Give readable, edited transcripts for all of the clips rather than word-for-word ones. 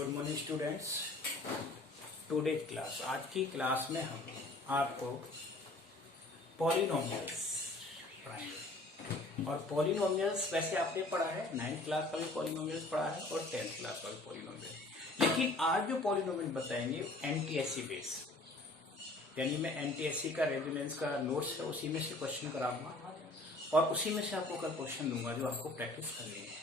Good morning students. Today class, आज की class में हम आपको पॉलिनोमियल्स पढ़ाएंगे। और पॉलिनोमियल्स वैसे आपने पढ़ा है, 9th क्लास का भी पॉलिनोमियल्स पढ़ा है और 10th क्लास का भी पॉलिनोमियल। लेकिन आज जो पॉलिनोमियल बताएंगे एनटीएससी बेस, यानी मैं एनटीएससी का रेजुलेंस का नोट्स है उसी में से क्वेश्चन कराऊंगा और उसी में से आपको कल क्वेश्चन दूंगा जो आपको प्रैक्टिस करनी है।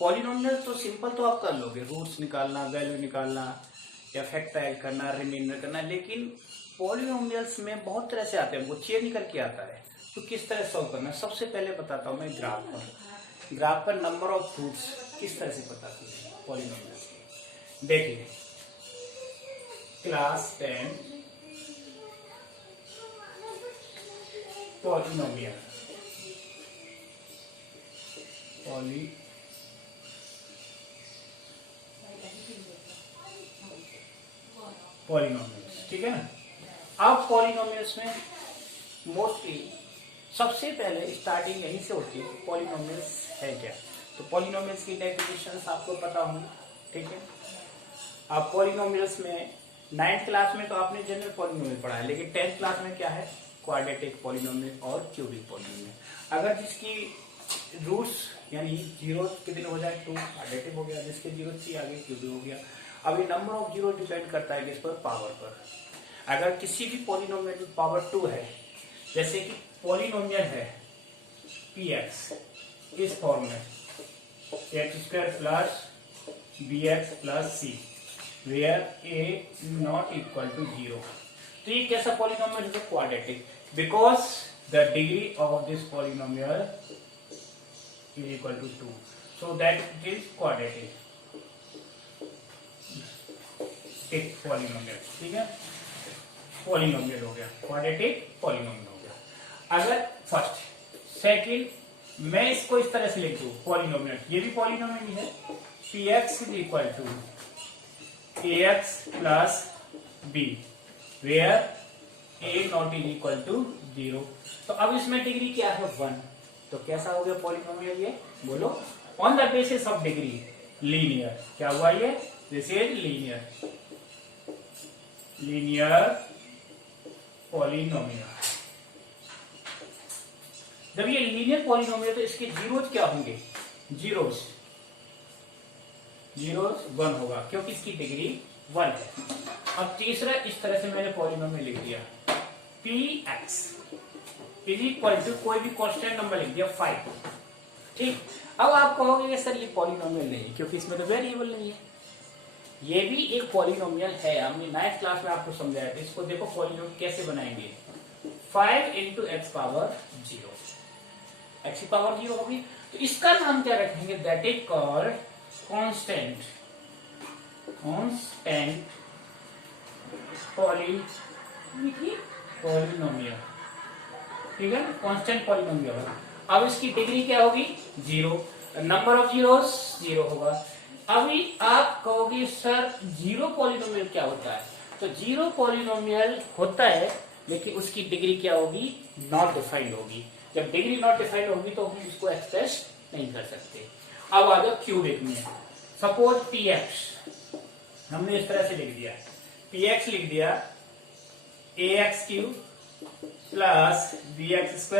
पॉलिनोमियल तो सिंपल तो आप कर लोगे, रूट्स निकालना, वैल्यू निकालना या फैक्टराइज करना, रिमाइंडर करना। लेकिन पॉलिनोमियल्स में बहुत तरह से आते हैं, वो चेंज निकल के आता है, तो किस तरह सॉल्व करना है। सबसे पहले बताता हूँ मैं ग्राफ पर नंबर ऑफ रूट्स किस तरह से पता करें पॉलिनोमियल्स की। देखिए क्लास 10 पॉलिनोमियल पॉलिनोमियल्स, ठीक है ना। अब पॉलिनोमियल्स में मोस्टली सबसे पहले स्टार्टिंग यहीं से होती है, पॉलिनोमियल्स है क्या। तो पॉलिनोमियल्स की डेफिनेशंस आपको पता होंगी, ठीक है। अब पॉलिनोमियल्स में 9th क्लास में तो आपने जनरल पॉलिनोमियल पढ़ा है, लेकिन 10th क्लास में क्या है, क्वाड्रेटिक पॉलिनोमियल और क्यूबिक पॉलिनोमियल। अगर जिसकी रूट्स यानी जीरो कितने हो जाए 2 क्वाड्रेटिक हो गया, जिसके जीरो 3 आगे क्यूबिक हो गया। अब ये नंबर ऑफ जीरो डिपेंड करता है किस पर, पावर पर। अगर किसी भी पॉलिनोमियल में पावर 2 है, जैसे कि पॉलिनोमियल है px इस फॉर्म में x² plus bx plus c where a not equal to 0, तो ये कैसा पॉलिनोमियल है, quadratic, because the degree of this polynomial is equal to 2, so that it is quadratic एक पॉलिनोमियल, ठीक है। पॉलिनोमियल हो गया, क्वाड्रेटिक पॉलिनोमियल हो गया। अगर फर्स्ट सेकंड मैं इसको इस तरह से लिख दूं पॉलिनोमियल, ये भी पॉलिनोमियल है, px is equal to ax plus b where a not is equal to 0। तो अब इसमें डिग्री क्या है 1, तो कैसा हो गया पॉलिनोमियल ये, बोलो। On the basis of degree linear, क्या हुआ ये, दिस इज लीनियर पॉलिनोमियल। जब ये लीनियर पॉलिनोमियल तो इसके जीरोज क्या होंगे, जीरोज 1 होगा, क्योंकि इसकी डिग्री 1 है। अब तीसरा इस तरह से मैंने पॉलिनोमियल लिख दिया, px इज इक्वल टू कोई भी कांस्टेंट नंबर लिख दिया 5, ठीक। अब आप कहोगे सर ये पॉलिनोमियल नहीं, क्योंकि इसमें तो वेरिएबल नहीं है। ये भी एक पॉलिनोमियल है, हमने 9th क्लास में आपको समझाया था। इसको देखो पॉलिनोमियल कैसे बनाएंगे, 5 इंटू एक्स पावर 0, एक्स की पावर 0 होगी, तो इसका नाम क्या रखेंगे, that is called constant polynomial, ठीक है, कांस्टेंट पॉलिनोमियल। अब इसकी डिग्री क्या होगी 0, नंबर ऑफ जीरोस 0 होगा। अभी आप कहोगे सर जीरो पॉलिनोमियल क्या होता है, तो जीरो पॉलिनोमियल होता है लेकिन उसकी डिग्री क्या होगी, नॉट डिफाइंड होगी। जब डिग्री नॉट डिफाइंड होगी तो हम इसको एक्सप्रेस नहीं कर सकते। अब आ जाओ क्यूबिक में, सपोज px हमने इस तरह से लिख दिया, px लिख दिया ax³ plus bx²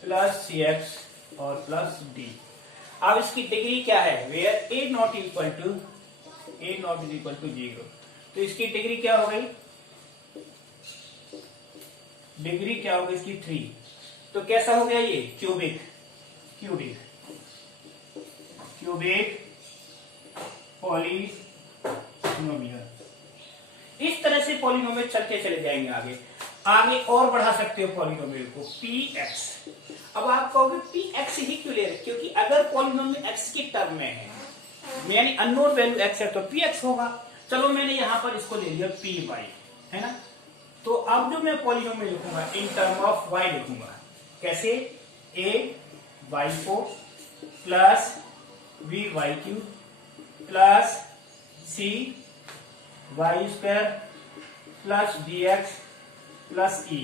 plus cx और प्लस d। अब इसकी डिग्री क्या है, where a not is equal to 0, तो इसकी डिग्री क्या हो गई, डिग्री क्या होगी इसकी 3, तो कैसा हो गया ये क्यूबिक पॉलिनोमियल। इस तरह से पॉलिनोमियल चलते चले जाएंगे आगे और बढ़ा सकते हो पॉलिनोमियल को, px। अब आप कहोगे px ही क्यों ले रहे, क्योंकि अगर पॉलिनोमियल x की टर्म में है, यानी अननोन वैल्यू x है, तो px होगा। चलो मैंने यहां पर इसको ले लिया py, है ना। तो अब जो मैं पॉलिनोमियल लिखूंगा इन टर्म ऑफ y लिखूंगा, कैसे, ay4 plus by3 plus cy² plus dx plus e।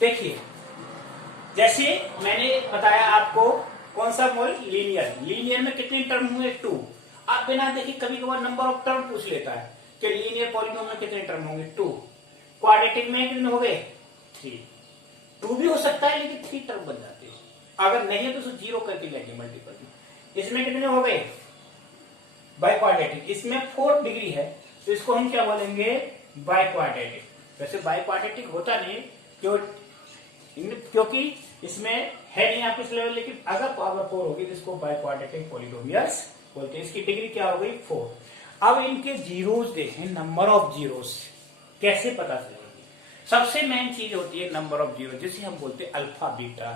देखिए जैसे मैंने बताया आपको कौन सा मोल, लीनियर में कितने टर्म हुए 2। आप बिना देखे कभी कभार नंबर ऑफ टर्म पूछ लेता है कि लीनियर पॉलिनोमियल में कितने टर्म होंगे, 2। क्वाड्रेटिक में कितने हो गए, 3। 2 भी हो सकता है लेकिन 3 टर्म बन जाते हैं, अगर नहीं है तो उसे 0 करके लेंगे मल्टीपल में। इसमें कितने हो गए, बाय क्वाड्रेटिक, इसमें 4 डिग्री है तो इसको हम क्या बोलेंगे, बाय क्वाड्रेटिक। वैसे बाय क्वाड्रेटिक होता नहीं क्योंकि इसमें है नहीं आपके सिलेबस, लेकिन अगर पावर 4 होगी तो इसको बाय क्वाड्रेटिक पॉलिनोमियल्स बोलते हैं। इसकी डिग्री क्या हो गई, 4। अब इनके जीरोस देखें, नंबर ऑफ जीरोस कैसे पता चलेगी। सबसे मेन चीज होती है नंबर ऑफ जीरो, जिसे हम बोलते हैं अल्फा बीटा,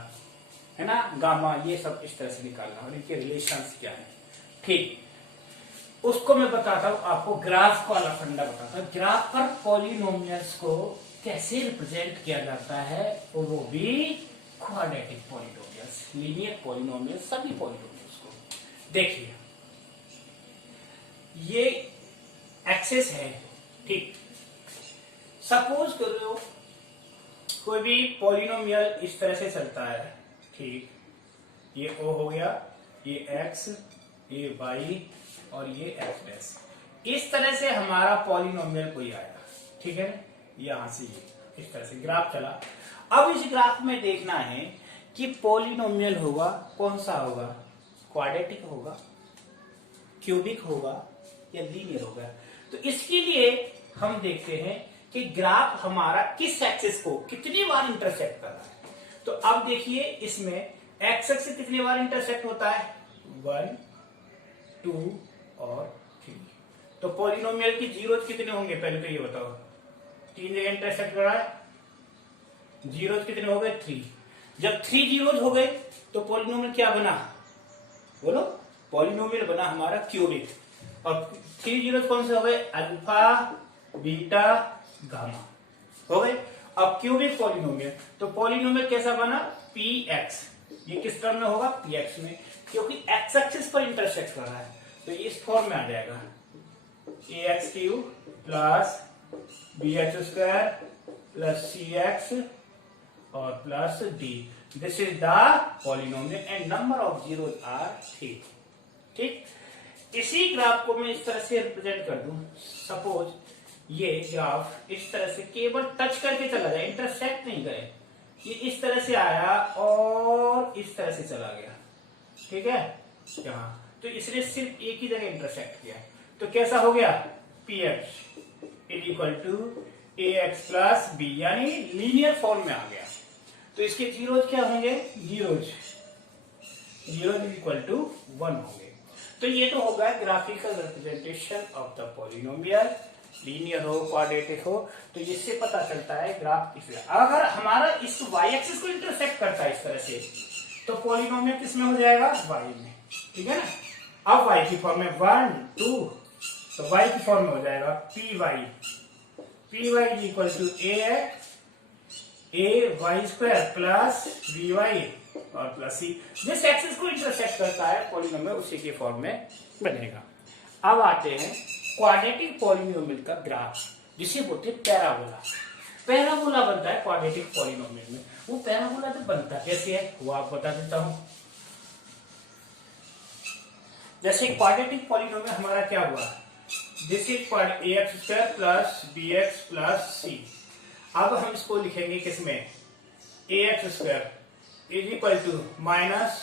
है ना, गामा, ये सब इस तरह से निकालना और इनके रिलेशंस क्या है। ठीक, उसको मैं बताता हूं आपको, ग्राफ वाला फंडा बताता हूं। ग्राफ पर पॉलिनोमियल्स को कैसे रिप्रेजेंट किया जाता है, और वो भी क्वाड्रेटिक पॉलिनोमियल्स, लीनियर पॉलिनोमियल्स, सभी पॉलिनोमियल्स को। देखिए ये एक्सेस है, ठीक। सपोज करो कोई भी पॉलिनोमियल इस तरह से चलता है, ठीक, ये ओ हो गया, ये एक्स, ये वाई और ये एक्स डैश, इस तरह से हमारा पॉलिनोमियल कोई आया, ठीक है, यहां से इस तरह से ग्राफ चला। अब इस ग्राफ में देखना है कि पॉलिनोमियल होगा कौन सा होगा, क्वाड्रेटिक होगा, क्यूबिक होगा या लीनियर होगा। तो इसके लिए हम देखते हैं कि ग्राफ हमारा किस एक्सिस को कितनी बार इंटरसेक्ट कर रहा है। तो अब देखिए इसमें एक्स एक्सिस कितनी बार इंटरसेक्ट होता है, 1, 2 और 3। तो पॉलिनोमियल की जीरोज कितने होंगे, पहले तो ये बताओ, 3 जगह इंटरसेक्ट कर रहा है, जीरोज कितने हो गए, 3। जब 3 जीरोज हो गए तो पॉलिनोमियल क्या बना, बोलो, पॉलिनोमियल बना हमारा क्यूबिक। और 3 जीरोज कौन से हो गए, अल्फा बीटा गामा हो गए। अब क्यूबिक पॉलिनोमियल, तो पॉलिनोमियल कैसा बना, पी एक्स, ये किस टर्म में होगा, पी एक्स में, क्योंकि एक्स एक्सिस पर इंटरसेक्ट कर रहा है तो ये इस फॉर्म में आ जाएगा, a x cube plus b x square plus c x और plus d. This is the polynomial and number of zeros are 3। ठीक, इसी ग्राफ को मैं इस तरह से रिप्रेजेंट कर दूं, सपोज ये ग्राफ इस तरह से केवल टच करके चला जाए, इंटरसेक्ट नहीं करे, ये इस तरह से आया और इस तरह से चला गया, ठीक है, यहां तो इसने सिर्फ एक ही जगह इंटरसेक्ट किया, तो कैसा हो गया, P X is equal to A X plus B, यानी लीनियर फॉर्म में आ गया। तो इसके जीरोज क्या होंगे, जीरोज इज इक्वल टू 1 होंगे। तो ये तो होगा graphical representation of the polynomial, linear हो क्वाड्रेटिक हो, तो इससे पता चलता है ग्राफ किस। अगर हमारा इस वाई एक्सिस को इंटरसेक्ट करता है इस तरह से, तो पॉलिनोमियल किस में हो जाएगा, वाई में, ठीक है ना। अब वाई की फॉर्म में 1, 2, तो वाई की फॉर्म में हो जाएगा P Y is equal to A Y square plus B Y और प्लस सी। जिस एक्सिस को इंटरसेक्ट करता है पॉलिनोमियल उसी के फॉर्म में बनेगा। अब आते हैं क्वाड्रेटिक पॉलिनोमियल का ग्राफ, जिसे बोलते हैं पैराबोला। पैराबोला बनता है क्वाड्रेटिक पॉलिनोमियल में। वो पैराबोला तो बनता कैसे है वो आप बता देता हूं। जैसे क्वाड्रेटिक पॉलिनोमियल हमारा क्या हुआ, this is a x square plus b x plus c. अब हम इसको लिखेंगे किसमें, a x square is equal to minus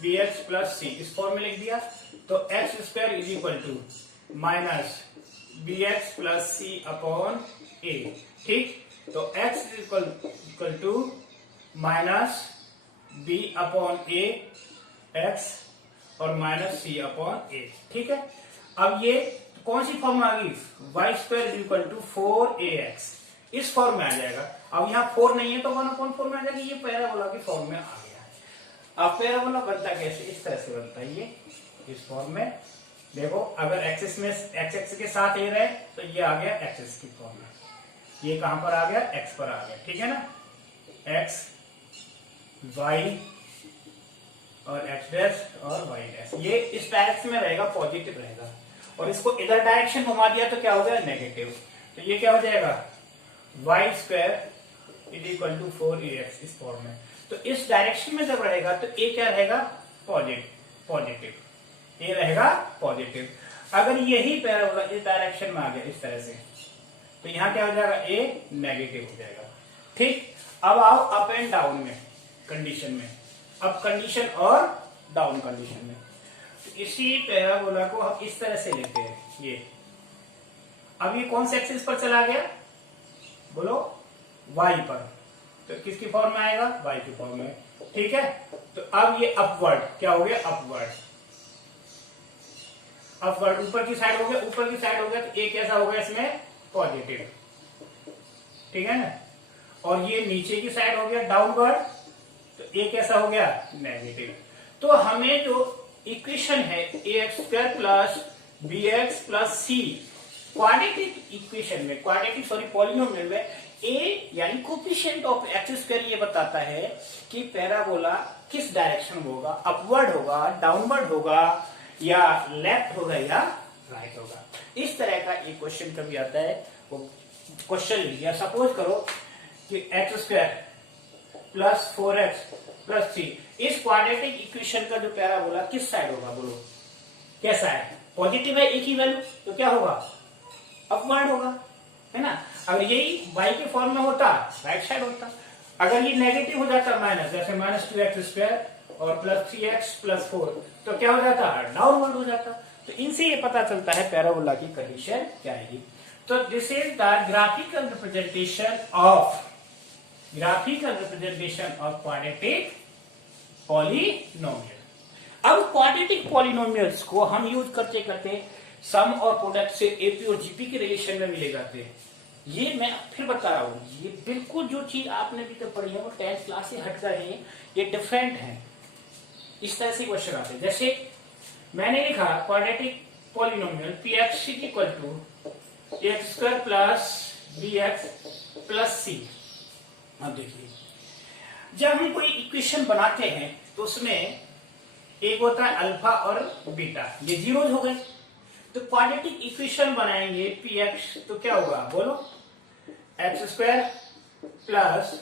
b x plus c, इस फॉर्म में लिख दिया। तो x square is equal to minus b x plus c upon a, ठीक। तो x is equal to minus b upon a x और minus c upon a, ठीक है। अब ये कौन सी फॉर्म में आ गई, Y square is equal to 4ax, इस फॉर्म में आ जाएगा। अब यहाँ 4 नहीं है तो 1 अपॉन 4 में आ जाएगा, ये पैराबोला की फॉर्म में आ गया। अब पैराबोला बनता कैसे, इस तरह से बनता है, ये इस फॉर्म में। देखो अगर एक्सिस में एक्स के साथ ए रहे तो ये आ गया एक्सिस की फॉर्म में, ये कहां पर आ गया, एक्स पर आ गया, ठीक है ना। एक्स वाई और एक्स डैश और वाई डैश, ये इस डायरेक्शन में रहेगा, पॉजिटिव रहेगा। और इसको इधर डायरेक्शन घुमा दिया तो क्या हो गया, नेगेटिव। तो ये क्या हो जाएगा, Y square is equal to 4ax, इस फॉर्म में। तो इस डायरेक्शन में जब रहेगा तो ए क्या रहेगा, पॉजिटिव। ए रहेगा पॉजिटिव। अगर यही पैराबोला इस डायरेक्शन में आ गया इस तरह से, तो यहाँ क्या हो जाएगा, ए नेगेटिव हो जाएगा। ठीक, अब आओ अप एंड डाउन में कंडीशन में, अप कंडीशन और डाउन कंडीशन में। तो इसी पैराबोला को हम इस तरह से लेते हैं, ये अब ये कौन से एक्सिस पर चला गया, बोलो वाई पर, तो किसकी फॉर्म में आएगा, वाई की फॉर्म में। ठीक है, तो अब ये अपवर्ड क्या हो गया, अपवर्ड, अपवर्ड ऊपर की साइड हो गया, ऊपर की साइड हो गया, तो एक ऐसा हो गया इसमें पॉजिटिव, ठीक है ना। और ये नीचे की साइड हो गया डाउनवर्ड, तो एक ऐसा हो गया नेगेटिव। तो हमें जो इक्वेशन है ax square plus bx plus c, quadratic equation में, क्वाड्रेटिक सॉरी पॉलिनोमियल में a यानी कोफिशिएंट ऑफ एक्स स्क्वायर ये बताता है कि पैराबोला किस डायरेक्शन में होगा, अपवर्ड होगा, डाउनवर्ड होगा, या लेफ्ट होगा या राइट होगा। इस तरह का एक क्वेश्चन कभी आता है, वो क्वेश्चन या सपोज करो कि x square plus 4x plus 3, इस क्वाड्रेटिक इक्वेशन का जो पैराबोला किस साइड होगा, बोलो कैसा है, पॉजिटिव है एक ही वैल्यू, तो क्या होगा, अपवर्ड होगा, है ना। अगर यही y के फॉर्म में होता राइट साइड होता, अगर ये नेगेटिव हो जाता माइनस, जैसे माइनस 2x स्क्वायर और प्लस 3x प्लस 4, तो क्या हो जाता, डाउनवर्ड हो जाता। तो इनसे ये पता चलता है पैराबोला की कंडीशन क्या है। तो this is the graphical representation of quadratic polynomial. अब क्वाड्रेटिक पॉलिनोमियल्स को हम यूज करते करते सम और प्रोडक्ट से एपी और जीपी के रिलेशन में मिले जाते हैं। ये मैं फिर बता रहा हूं, ये बिल्कुल जो चीज आपने अभी तक पढ़ी है वो 10th क्लास से हट कर है, ये डिफरेंट है। इस तरह से क्वेश्चन आते हैं, जैसे मैंने लिखा quadratic polynomial px equal to X square plus bx plus c। अब देखिए, जब हम कोई इक्वेशन बनाते हैं तो उसमें एक होता है अल्फा और बीटा, ये जीरोज हो गए। तो क्वाड्रेटिक इक्वेशन बनाएंगे px, तो क्या होगा बोलो, x square plus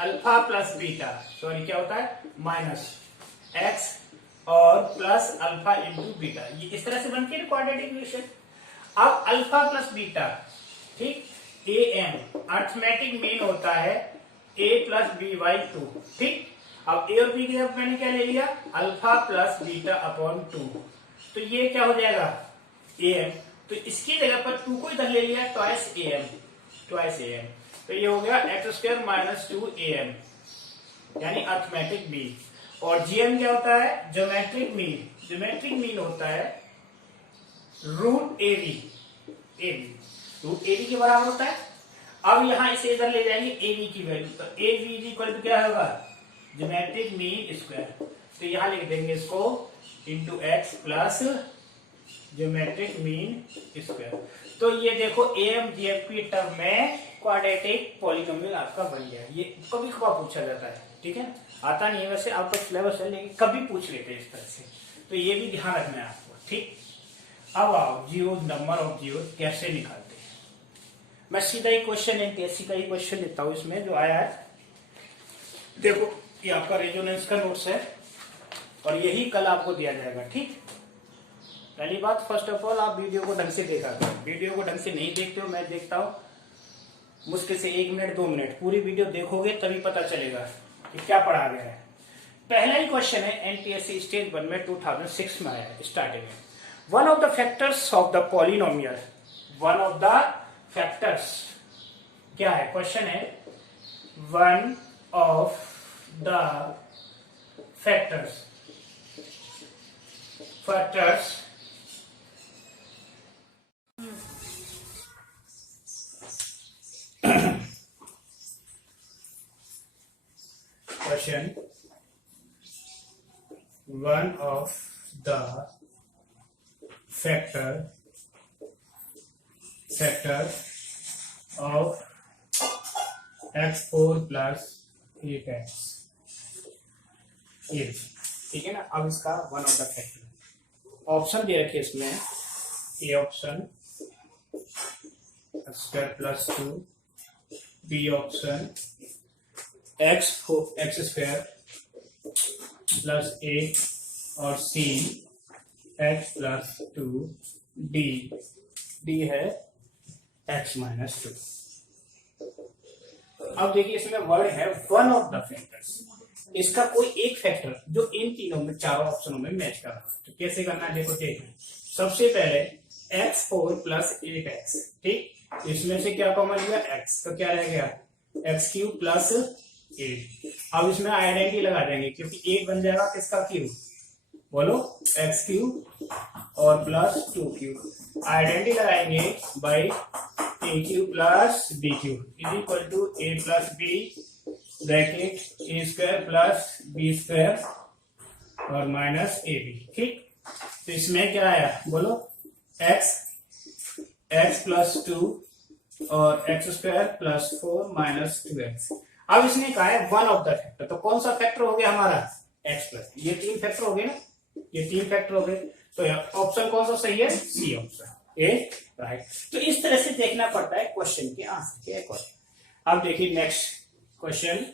alpha plus beta, sorry क्या होता है माइनस एक्स और प्लस अल्फा इंटू बीटा, ये इस तरह से बनती है क्वाड्रेटिक इक्वेशन। अब अल्फा प्लस बीटा, ठीक, ए एम अर्थमेटिक मीन होता है a प्लस बी बाई 2, ठीक। अब ए और बी की जगह मैंने क्या ले लिया, अल्फा प्लस बीटा अपॉन 2, तो ये क्या हो जाएगा am, तो इसकी जगह पर 2 को इधर ले लिया, ट्वाइस am, तो ये हो गया एक्स स्क्वायर माइनस 2am यानी अर्थमेटिक मीन। और gm क्या होता है, ज्योमेट्रिक मीन, ज्योमेट्रिक मीन होता है रूट ab, रूट ab के बराबर होता है। अब यहां इसे इधर ले जाएंगे ab की वैल्यू, तो ab इक्वल टू क्या होगा, ज्योमेट्रिक मीन स्क्वायर, तो यहां लिख देंगे इसको into x plus geometric mean square. तो ये देखो am gf की टर्म में क्वाड्रेटिक पॉलिनोमियल आपका बन गया। ये कभी कभार पूछा जाता है, ठीक है, आता नहीं है वैसे, आपका सिलेबस है लेकिन कभी पूछ लेते हैं इस तरह से, तो ये भी ध्यान रखना है आपको, ठीक। अब आओ जीरो, नंबर ऑफ जीरो कैसे निकालते हैं। मैं सीधा ही क्वेश्चन एमपीएससी का ही क्वेश्चन लेता हूं, इसमें जो आया है देखो, ये आपका रेजोनेंस का नोट्स है और यही कल आपको दिया जाएगा, ठीक। पहली बात, फर्स्ट ऑफ ऑल आप वीडियो को ढंग से देखा करो, वीडियो को ढंग से नहीं देखते हो, मैं देखता हूँ मुश्किल से 1 मिनट 2 मिनट पूरी वीडियो देखोगे तभी पता चलेगा कि क्या पढ़ा गया है। पहला ही क्वेश्चन है एनटीएससी स्टेज 1 में 2006 में आया है स्टार्टिंग में। One of the factors of the polynomial, one of the factors क्या है, क्वेश्चन है one of the factors question, one of the factors of x4 plus 8x is, ठीक है ना। अब इसका one of the factor option दे रखे इसमें, A option square plus 2, B option x square plus 8 और C x plus 2d, d है x माइनस 2। अब देखिए इसमें वर्ड है वन ऑफ द फैक्टर्स, इसका कोई एक फैक्टर जो इन तीनों में चारों ऑप्शनों में मैच कर रहा है। तो कैसे करना है देखो, देखिए सबसे पहले x4 प्लस 8x, ठीक, इसमें से क्या कॉमन लिया x, तो क्या रह गया x³ प्लस 8। अब इसमें आइडेंटिटी लगा देंगे क्योंकि 8 बन जाएगा किसका क्यूब, बोलो x³ और प्लस 2³ आइडेंटिटी लगाएंगे by a³ plus b³ is equal to a plus b bracket a square plus b square और माइनस ab, ठीक। तो इसमें क्या आया बोलो x प्लस 2 और x square plus 4 minus 2x। अब इसने कहा है वन ऑफ द फैक्टर, तो कौन सा फैक्टर हो गया हमारा x प्लस, ये 3 फैक्टर हो गए ना, ये 3 फैक्टर हो गए। तो ऑप्शन कौन सा सही है, सी ऑप्शन, ए राइट। तो इस तरह से देखना पड़ता है क्वेश्चन के आंसर के अकॉर्डिंग। अब देखिए नेक्स्ट क्वेश्चन,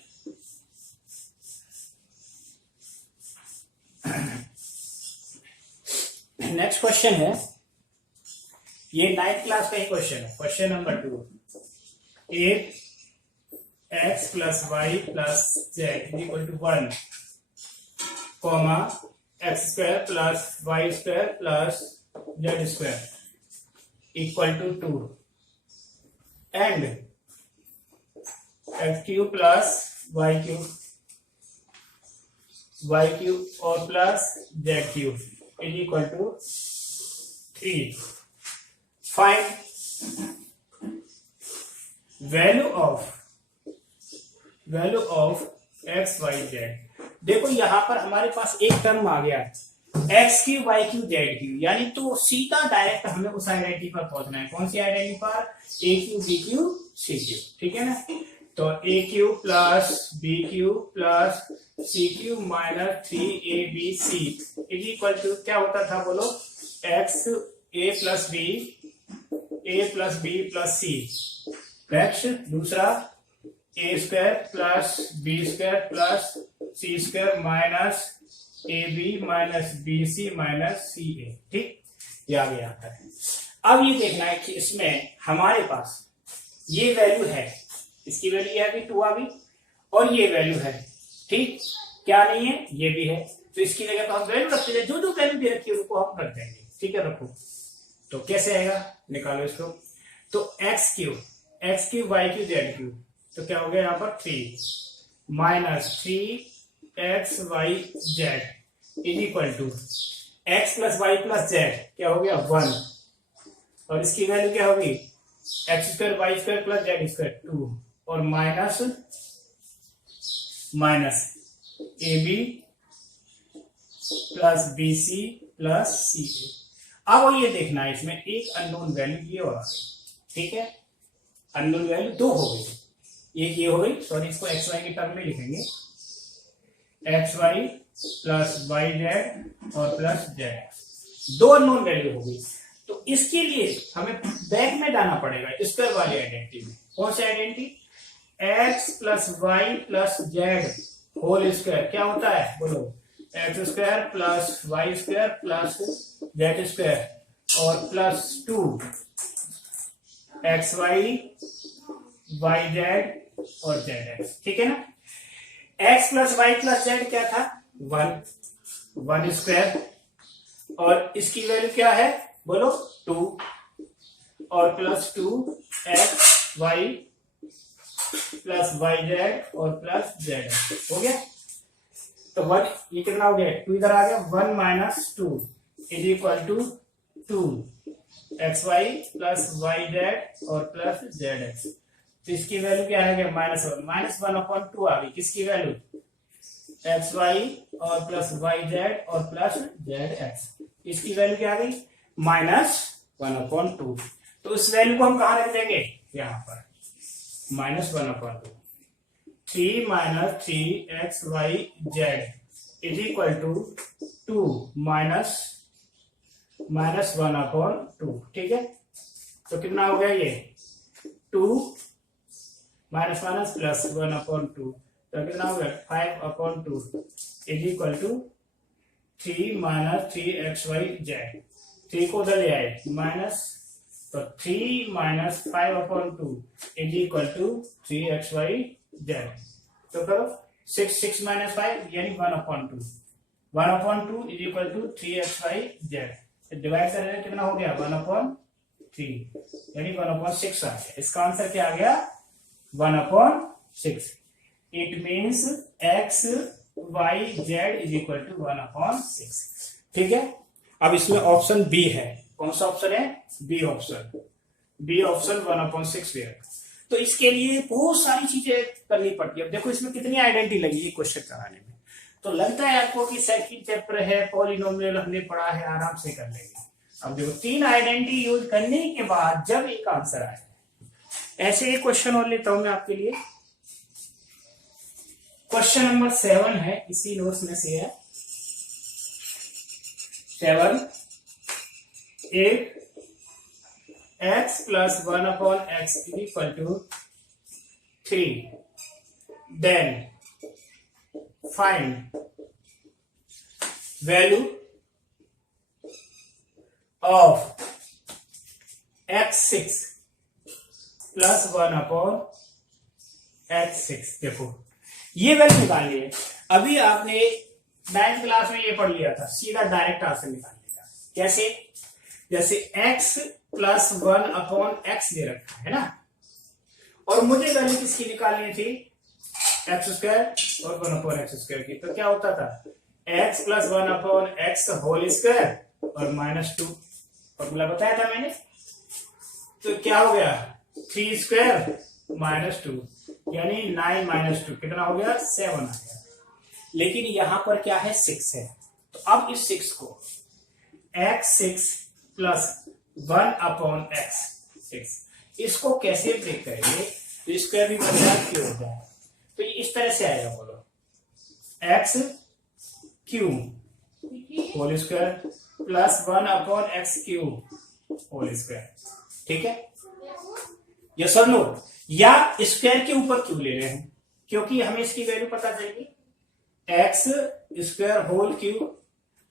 नेक्स्ट क्वेश्चन है, ये 9th क्लास का ही क्वेश्चन है, question number 2। 8x plus Y plus Z equal to 1 comma X square plus Y square plus Z square equal to 2 and x³ plus y³ और plus z³ is equal to 3। Find value of x y z। देखो यहां पर हमारे पास एक term आ गया x³ y³ z³, यानी तो सीधा डायरेक्ट हमें उस आइडेंटिटी पर पहुंचना है। कौन सी आइडेंटिटी पर, a³ b³ c³, ठीक है ना। तो a³ plus b³ plus c³ minus 3abc is equal to क्या होता था बोलो, x a plus b plus c। Next दूसरा a square plus b square plus c square minus ab minus bc minus ca, ठीक, ये आगे आता है। अब ये देखना है कि इसमें हमारे पास ये वैल्यू है, इसकी वैल्यू ये है 2 आ गई और ये वैल्यू है, ठीक, क्या नहीं है, ये भी है। तो इसकी जगह तो हम वैल्यू रखते हैं, जो जो वैल्यू दे रखी है उनको हम रख देंगे, ठीक है, रखो। तो कैसे आएगा, निकालो इसको। तो x³ y³ z³, तो क्या हो गया यहाँ पर 3 minus 3x y z is equal to x plus y plus z क्या हो गया 1 और इसकी वैल्यू क्या होगी x square y square plus z square 2 और minus ab plus bc plus ca। अब ये देखना है इसमें एक अननोन वैल्यू ये और आ गई, ठीक है, अननोन वैल्यू 2 हो गई, एक ये हो गई, सॉरी इसको एक्स वाई के टर्म में लिखेंगे, X Y plus Y Z और प्लस जेड, 2 अननोन वैल्यू हो गई। तो इसके लिए हमें बैक में जाना पड़ेगा स्क्वायर वाली आइडेंटिटी में। कौन सी identity, x plus Y plus z whole square क्या होता है बोलो, x square plus Y square plus Z square और plus 2 x y y Z और जेड एक्स, ठीक है ना। X plus Y plus z क्या था 1 स्क्वायर और इसकी वैल्यू क्या है बोलो 2 और plus 2 x Y plus Y Z और प्लस जेड हो गया। तो 1 ये कितना हो गया 2 इधर आ गया 1 minus 2 is equal to 2 x Y plus Y Z और प्लस जेड एक्स। तो इसकी वैल्यू क्या है -1 अपॉन 2 आ गई, किसकी वैल्यू एक्स वाई और प्लस वाई जेड और प्लस जेड एक्स, इसकी वैल्यू क्या आ गई -1 अपॉन 2। तो इस वैल्यू को हम कहां रख देंगे यहां पर -1 upon 2, 3 minus 3 X Y Z is equal to 2 minus 1 upon 2, ठीक है। तो कितना हो गया ये 2 माइनस माइनस प्लस 1 अपॉन 2, तो कितना हो गया 5 upon 2 is equal to 3 minus 3xy/z, 3 को उधर ले आए माइनस, तो 3 minus 5/2 is equal to 3xy/z। तो करो 6 माइनस 5 यानी 1/2, 1/2 is equal to 3xy/z। Divide करेंगे कितना हो गया 1/3 यानी 1/6 आ गया। इसका आंसर क्या आ गया 1/6। It means X Y Z is equal to 1/6। ठीक है, अब इसमें ऑप्शन बी है। कौन सा ऑप्शन है? B option. B option 1/6 where. तो इसके लिए बहुत सारी चीजें करनी पड़ती है। अब देखो इसमें कितनी आइडेंटिटी लगी है क्वेश्चन कराने में। तो लगता है आपको कि सेकंड चैप्टर है, पॉलिनोमियल हमने पढ़ा है, आराम से कर लेंगे। अब देखो 3 आइडेंटिटी यूज करने के बाद जब एक आंसर आए, ऐसे एक क्वेश्चन और लेता हूं मैं आपके लिए। क्वेश्चन नंबर 7 है, इसी नोट्स में से है 7। if x plus 1/x is equal to 3, then find value of x6 plus 1/x6। देखो ये वैल्यू निकालनी है। अभी आपने 9th क्लास में ये पढ़ लिया था, सीधा डायरेक्ट आंसर निकालने का। कैसे? जैसे x प्लस 1/x दे रखा है ना, और मुझे वैल्यू किसकी निकालनी थी x² और 1/x² की। तो क्या होता था x plus 1/x whole square और -2, फॉर्मूला बताया था मैंने। तो क्या हो गया 3² -2 यानी 9 - 2 कितना हो गया 7 आ गया। लेकिन यहां पर क्या है 6 है। तो अब इस 6 को x6 प्लस 1/x6 इसको कैसे ब्रेक करेंगे? तो स्क्वायर भी बन जाए क्यों हो जाए, तो ये इस तरह से आएगा। बोलो x³ whole square plus 1/x³ whole square. ठीक है, यस और नो? या स्क्वायर के ऊपर क्यों ले रहे हैं? क्योंकि हमें इसकी वैल्यू पता चलेगी x² होल क्यूब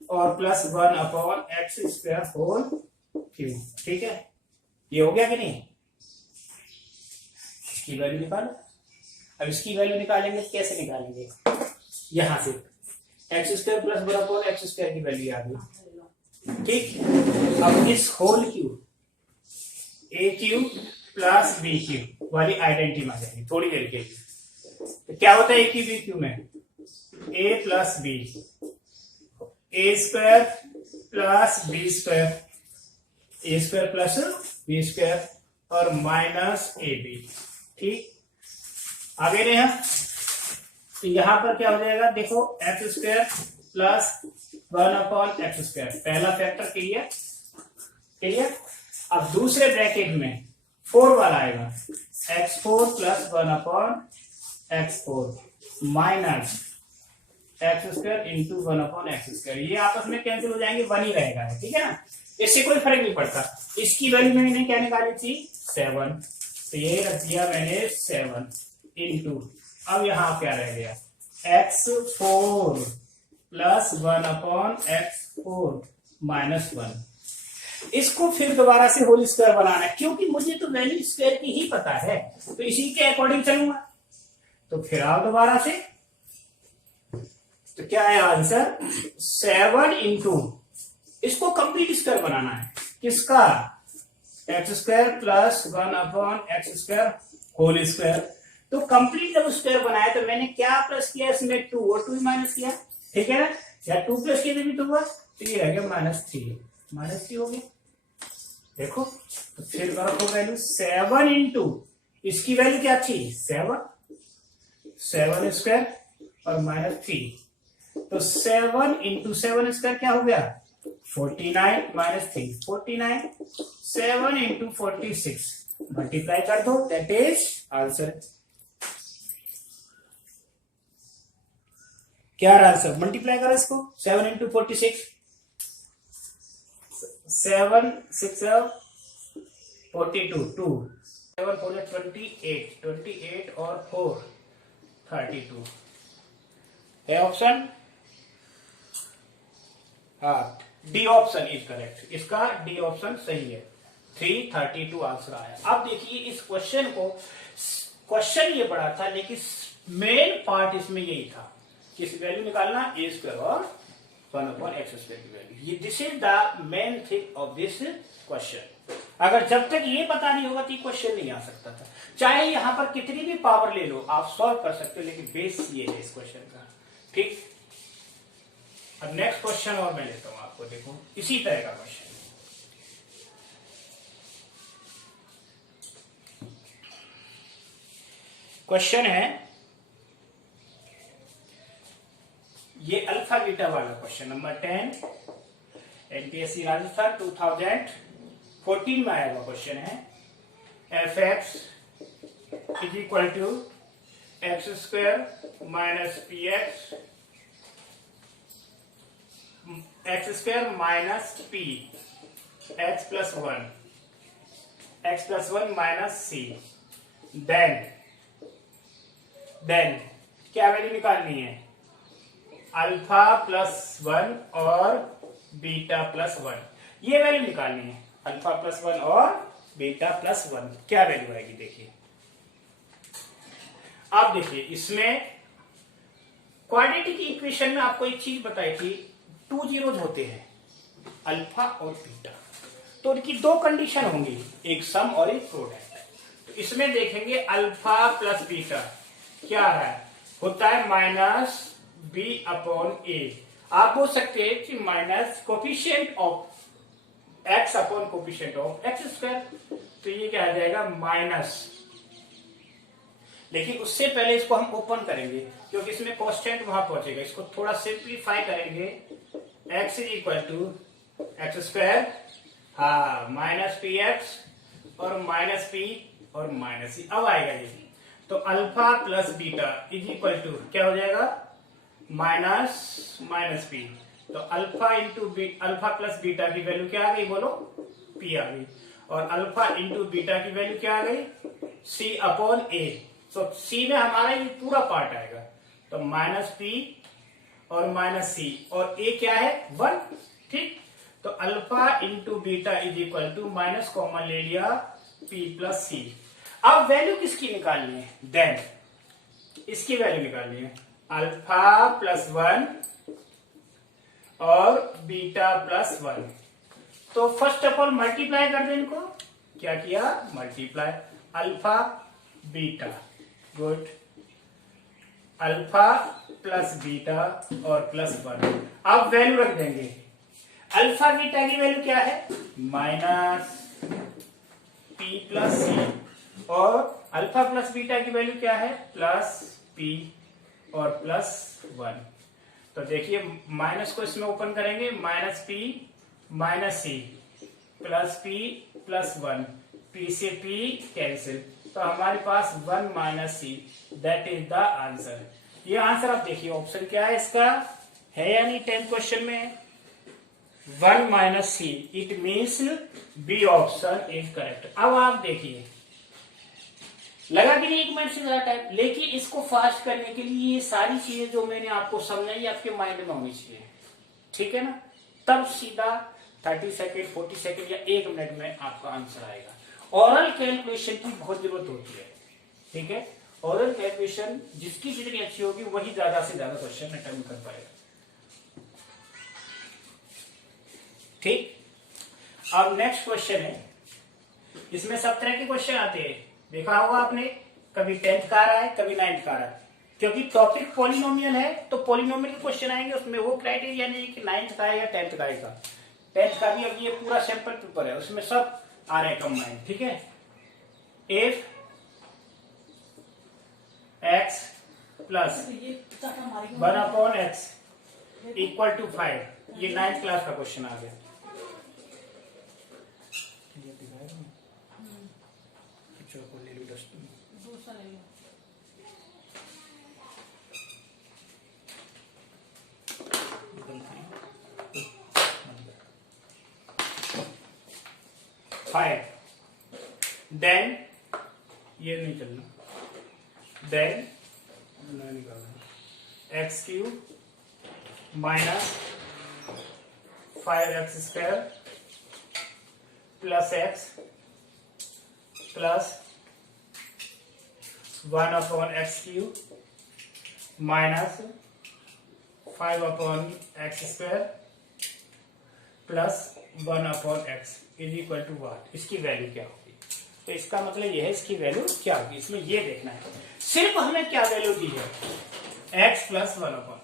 और प्लस 1/x² होल क्यूब। ठीक है, ये हो गया कि नहीं? इसकी वैल्यू निकालो। अब इसकी वैल्यू निकालेंगे तो कैसे निकालेंगे? यहां से x² प्लस 1/x² की वैल्यू आ गई। ठीक, अब इस whole cube a³ plus b³ वाली आइडेंटिटी आ जाएगी थोड़ी देर के लिए। तो क्या होता है a³ b³ में? a plus b, a² plus b² a² plus b² और माइनस ab। ठीक, आगे रहे हम। तो यहां पर क्या हो जाएगा देखो x² प्लस 1/x², पहला फैक्टर क्लियर क्लियर। अब दूसरे ब्रैकेट में 4 वाला आएगा x4 plus 1/x4 minus x² into 1/x²। ये आपस में कैंसिल हो जाएंगे, 1 ही रहेगा। ठीक है ना, इससे कोई फर्क नहीं पड़ता। इसकी वैल्यू मैंने क्या निकाली थी 7, तो ये रख दिया मैंने 7 इंटू, अब यहां क्या रह गया x4 प्लस 1/x4 माइनस 1। इसको फिर दोबारा से होल स्क्वायर बनाना है, क्योंकि मुझे तो वैल्यू स्क्वायर की ही पता है, तो इसी के अकॉर्डिंग चलूंगा। तो फिर आओ दोबारा से, तो क्या है आंसर 7 इंटू, इसको कंप्लीट स्क्वायर बनाना है। किसका? x² plus 1/x² whole square. तो कंप्लीट जब स्क्वायर बनाया तो मैंने क्या प्लस किया इसमें 2 और 2 ही माइनस किया। ठीक है ना, या 2 प्लस किया भी तो हुआ, तो ये रह गया -3 हो गया। देखो तो फिर रखो वैल्यू 7 इंटू, इसकी वैल्यू क्या थी 7² और -3, तो 7 इंटू 7² क्या हो गया 49 -3 49, 7 इंटू 46 मल्टीप्लाई कर दो, दैट इज आंसर। क्या आंसर? मल्टीप्लाई करो इसको 7 इंटू 46, 7 6 42 2 7 4 28 और 4 32 है ऑप्शन। हाँ, डी ऑप्शन इज करेक्ट, इसका डी ऑप्शन सही है। 332 आंसर आया। अब देखिए इस क्वेश्चन को, क्वेश्चन ये बड़ा था लेकिन मेन पार्ट इसमें यही था कि इस वैल्यू निकालना ए स्क्वायर और 1/x स्क्वायर की वैल्यू, ये this is the main thing of this question. अगर जब तक ये पता नहीं होगा तो क्वेश्चन नहीं आ सकता था। चाहे यहां पर कितनी भी पावर ले लो आप सॉल्व कर सकते हो, लेकिन बेस ये है इस क्वेश्चन का। ठीक, अब नेक्स्ट क्वेश्चन और मैं लेता हूं आपको, देखो इसी तरह का क्वेश्चन। क्वेश्चन है ये अल्फा बीटा वाला क्वेश्चन नंबर 10 एनपीएससी राजस्थान 2014 में आया हुआ क्वेश्चन है। F X is equal to X square minus P X square minus P X plus one minus C. Then क्या वैल्यू निकालनी है? अल्फा प्लस 1 और बीटा प्लस 1, ये वैल्यू निकालनी है। अल्फा प्लस 1 और बीटा प्लस 1 क्या वैल्यू आएगी? देखिए आप देखिए इसमें क्वाड्रेटिक इक्वेशन में आपको एक चीज बताई थी, 2 जीरोज होते हैं अल्फा और बीटा, तो उनकी 2 कंडीशन होंगी, एक सम और एक प्रोडक्ट। तो इसमें देखेंगे अल्फा प्लस बीटा क्या है, होता है माइनस बी अपॉन ए। आप बोल सकते हैं कि minus coefficient of x upon coefficient of x square, तो ये क्या आ जाएगा माइनस। लेकिन उससे पहले इसको हम ओपन करेंगे क्योंकि इसमें कांस्टेंट वहां पहुंचेगा, इसको थोड़ा सिंप्लीफाई करेंगे। X is equal to X square, हाँ माइनस पी एक्स और माइनस पी और माइनस सी। अब आएगा ये, तो alpha plus beta is equal to क्या हो जाएगा माइनस पी। तो alpha into alpha plus beta की वैल्यू क्या आ गई बोलो? पी आ गई। और अल्फा इंटू बीटा की वैल्यू क्या आ गई? C upon A. तो सी में हमारा ये पूरा पार्ट आएगा, तो माइनस पी और माइनस सी, और ए क्या है 1। ठीक, तो alpha into beta is equal to minus common ले लिया पी प्लस सी। अब वैल्यू किसकी निकालनी है? देन इसकी वैल्यू निकालनी है अल्फा प्लस 1 और बीटा प्लस 1। तो फर्स्ट ऑफ ऑल मल्टीप्लाई कर दो इनको। क्या किया? Multiply. Alpha beta, good, alpha plus beta और प्लस 1। अब वैल्यू रख देंगे। अल्फा बीटा की वैल्यू क्या है? माइनस पी प्लस सी, और अल्फा प्लस बीटा की वैल्यू क्या है? प्लस पी और प्लस 1। तो देखिए माइनस को इसमें ओपन करेंगे, minus P minus C plus P plus 1, P से पी कैंसिल, तो हमारे पास 1 minus C, that is the answer. ये आंसर आप देखिए ऑप्शन क्या है इसका, है या नहीं 10th क्वेश्चन में? 1 minus C, it means B option is correct. अब आप देखिए लगा कि नहीं 1 मिनट से ज्यादा टाइम, लेकिन इसको फास्ट करने के लिए ये सारी चीजें जो मैंने आपको समझाई आपके माइंड में होनी चाहिए, ठीक है ना? तब सीधा 30 सेकेंड 40 सेकेंड या 1 मिनट में आपका आंसर आएगा। ओरल कैलकुलेशन की बहुत जरूरत होती है, ठीक है? ओरल कैलकुलेशन जिसकी जितनी अच्छी होगी वही ज्यादा से ज्यादा क्वेश्चन अटेम्प्ट कर पाएगा। ठीक, अब नेक्स्ट क्वेश्चन है, इसमें सब तरह के क्वेश्चन आते हैं, देखा होगा आपने, कभी 10th का आ रहा है कभी 9th का आ रहा है, क्योंकि टॉपिक पॉलिनोमियल है तो पॉलिनोमियल के क्वेश्चन आएंगे, उसमें वो क्राइटेरिया नहीं कि 9th का है या 10th का आएगा। 10th का भी अब ये पूरा सैंपल पेपर है, उसमें सब आ रहे हैं कंबाइंड, ठीक है? If X plus 1/x equal to 5, ये 9th क्लास का क्वेश्चन आ गया। देन ये नहीं चलना, देन निकालना x³ minus 5x² plus x plus 1/x³ minus 5/x² plus 1/x is equal to what. इसकी वैल्यू क्या होगी? तो इसका मतलब यह है इसकी वैल्यू क्या होगी, इसमें ये देखना है। सिर्फ हमें क्या वैल्यू दी है, x प्लस 1/।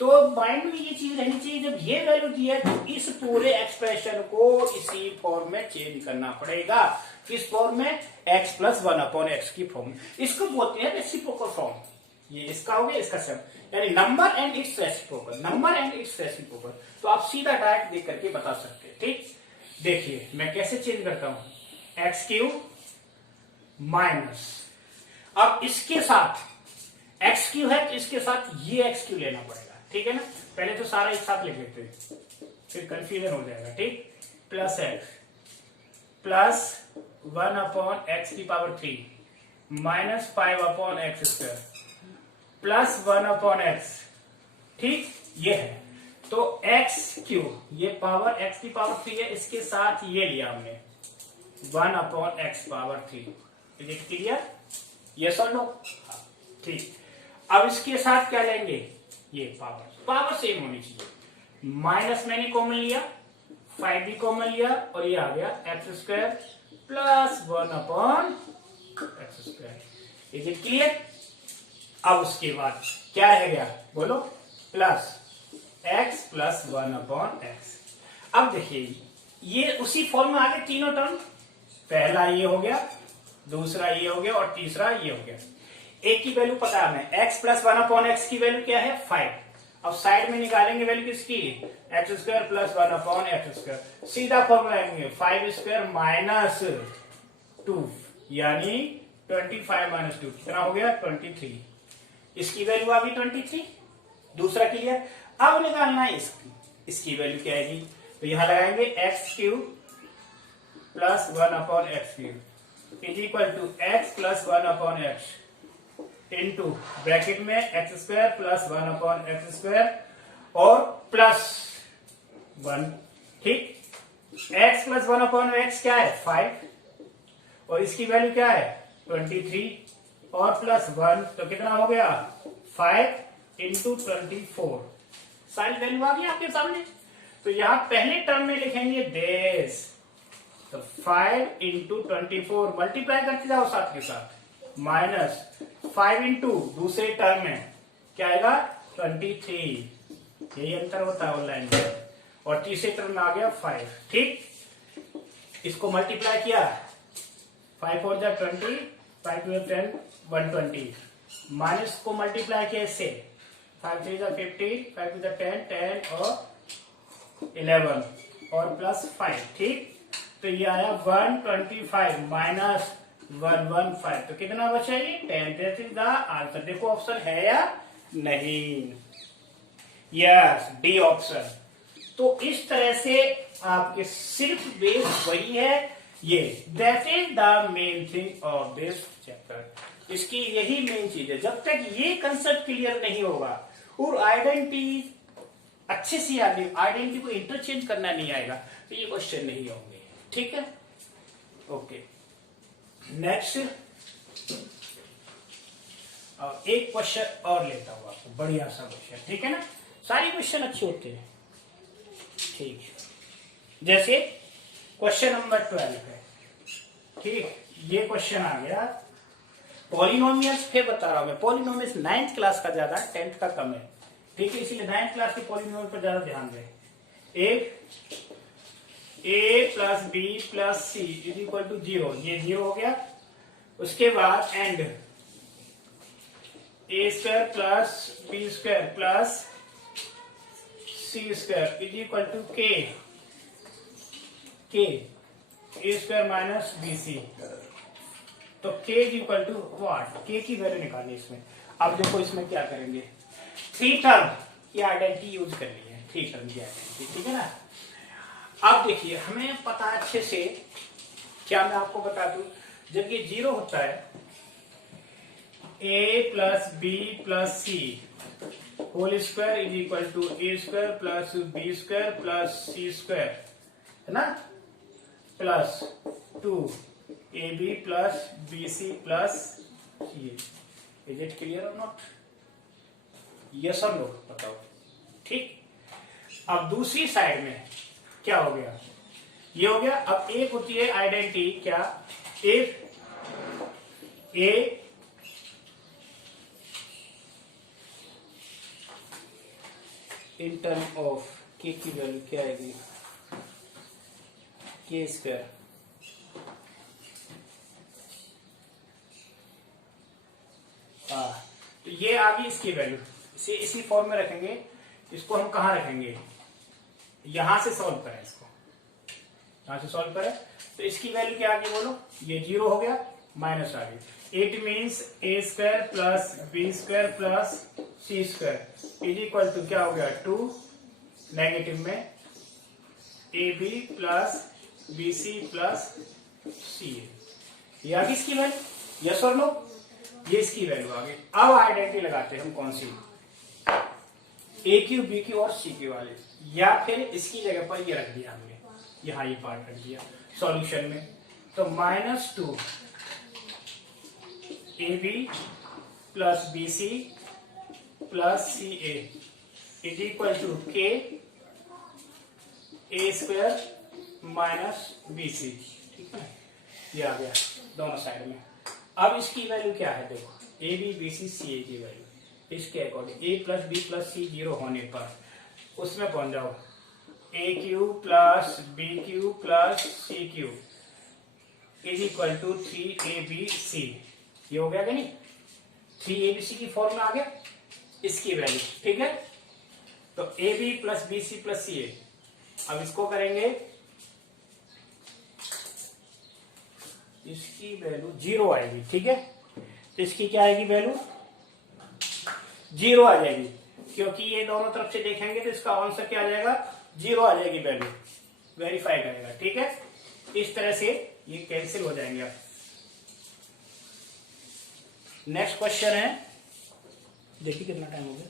तो माइंड में ये चीज रहनी चाहिए, जब ये वैल्यू दी है तो इस पूरे एक्सप्रेशन को इसी फॉर्म में चेंज करना पड़ेगा। किस फॉर्म में? x प्लस 1/x की फॉर्म। इसको बोलते हैं रेसिप्रोकल फॉर्म। ये इसका हो गया, इसका सम, यानी number and it's reciprocal, number and it's reciprocal. तो आप सीधा डायरेक्ट देख करके बता सकते हैं। ठीक, देखिए मैं कैसे चेंज करता हूं, x³ माइनस, अब इसके साथ x³ है तो इसके साथ ये x³ लेना पड़ेगा। ठीक है ना, पहले तो सारा एक साथ लिख लेते हैं, फिर कंफ्यूजन हो जाएगा। ठीक, plus x plus 1/x³ minus 5/x² plus 1/x। ठीक, ये है तो x³ ये पावर x³ है, इसके साथ ये लिया हमने 1/x³। Is it clear? Yes और नो? ठीक, अब इसके साथ क्या लेंगे, ये पावर सेम होनी चाहिए। माइनस मैंने कॉमन लिया, 5 भी कॉमन लिया और ये आ गया x² plus 1/x²। Is it clear? अब उसके बाद क्या रह गया बोलो, प्लस x प्लस 1/x। अब देखिए ये उसी फॉर्म में आ गए तीनों टर्म, पहला ये हो गया, दूसरा ये हो गया और तीसरा ये हो गया। एक की वैल्यू पता है हमें, x प्लस 1/x की वैल्यू क्या है, 5। अब साइड में निकालेंगे वैल्यू किसकी, x² प्लस 1/x²। सीधा फॉर्मूला आएंगे 5² माइनस 2 यानी 25 माइनस 2 कितना हो गया, 23। इसकी वैल्यू आ गई 23। दूसरा क्लियर? अब निकालना है इसकी वैल्यू क्या आएगी, तो यहां लगाएंगे x³ plus 1/x³ is equal to x plus 1/x into bracket में x² प्लस 1/x² और प्लस 1। ठीक, x प्लस 1/x क्या है, 5 और इसकी वैल्यू क्या है, 23 और प्लस 1 तो कितना हो गया, 5 इंटू 24। सारी वैल्यू आ गई आपके सामने। तो यहां पहले टर्म में लिखेंगे दिस, तो 5 इंटू 24 मल्टीप्लाई करते जाओ साथ के साथ, माइनस 5 इंटू दूसरे टर्म में क्या आएगा, 23। यही अंतर होता है ऑनलाइन में। और तीसरे टर्म में आ गया 5। ठीक, इसको मल्टीप्लाई किया, 5 4 जा 20, 5 2 10, 120 माइनस को मल्टीप्लाई किया इससे, 5 3 जा 50, 5 2 जा 10, 10 और 11 और प्लस 5। ठीक, तो ये आया 125 माइनस 115 तो कितना बचा ये, 10। This is the answer. देखो ऑप्शन है या नहीं, यस डी ऑप्शन। तो इस तरह से आपके सिर्फ बेस वही है ये, that is the main thing of this chapter. इसकी यही मेन चीज है। जब तक ये कंसेप्ट क्लियर नहीं होगा और आइडेंटिटी अच्छे से याद नहीं, आइडेंटिटी को इंटरचेंज करना नहीं आएगा तो ये क्वेश्चन नहीं होंगे। ठीक है, ओके नेक्स्ट। एक क्वेश्चन और लेता हूं आपको, बढ़िया सा क्वेश्चन। ठीक है ना, सारे क्वेश्चन अच्छे होते हैं। ठीक, जैसे क्वेश्चन नंबर 12 है। ठीक, ये क्वेश्चन आ गया पॉलिनोमियल्स पे बता रहा हूं मैं। पॉलिनोमियल्स 9th क्लास का ज्यादा, 10th का कम है। ठीक है, इसलिए 9th क्लास के पॉलिनोमियल पर ज्यादा ध्यान दें। एक a plus B plus C is equal to 0, ये 0 हो गया। उसके बाद and a² plus b² plus c² is equal to k a² minus bc। तो k is equal to what, k की वैल्यू निकालनी इसमें। अब देखो इसमें क्या करेंगे, 3 टर्म की आइडेंटिटी यूज करनी है, 3 टर्म की आइडेंटिटी। ठीक है ना, अब देखिए हमें पता अच्छे से, क्या मैं आपको बता दूं, जब ये 0 होता है a plus B plus C whole square is equal to A square plus B square plus C square, है ना, plus 2ab plus bc plus C. Is it clear और नॉट? यस और नो बताओ। ठीक, अब दूसरी साइड में क्या हो गया, ये हो गया। अब एक होती है आइडेंटिटी, क्या, if A in term of के की वैल्यू क्या आएगी, के स्क्वायर तो ये आ गई इसकी वैल्यू। इसे इसी फॉर्म में रखेंगे। इसको हम कहाँ रखेंगे, यहां से सॉल्व करें, इसको यहां से सॉल्व करें तो इसकी वैल्यू क्या आ गई बोलो, ये 0 हो गया, माइनस आ गई। It means a square plus B square plus C square is equal to क्या हो गया, 2 नेगेटिव में a B plus B C plus c. ये आ गई इसकी वैल्यू, यस और नो? ये इसकी वैल्यू आ गई। अब आइडेंटिटी लगाते हैं हम, कौन सी, ए क्यू बी क्यू और सी क्यू वाले, या फिर इसकी जगह पर ये रख दिया हमने, यहाँ ये पार्ट रख दिया सॉल्यूशन में। तो -2 A B plus B C plus C A is equal to K A square minus B C. ठीक है, ये आ गया दोनों साइड में। अब इसकी वैल्यू क्या है, देखो, ए बी बी सी सी ए की वैल्यू इसके according a plus B plus c 0 होने पर उसमें पहुंच जाओ, a cube plus b cube plus c cube is equal to 3abc। ये हो गया कि नहीं, 3abc की फॉर्मूला आ गया इसकी वैल्यू। ठीक है, तो a B plus B C plus C a, अब इसको करेंगे, इसकी वैल्यू 0 आएगी। ठीक है, तो इसकी क्या आएगी वैल्यू, 0 आ जाएगी, क्योंकि ये दोनों तरफ से देखेंगे तो इसका आंसर क्या आ जाएगा, 0 आ जाएगी वैल्यू, वेरीफाई करेगा। ठीक है, इस तरह से ये कैंसिल हो जाएंगे। अब नेक्स्ट क्वेश्चन है, देखिए कितना टाइम हो गया।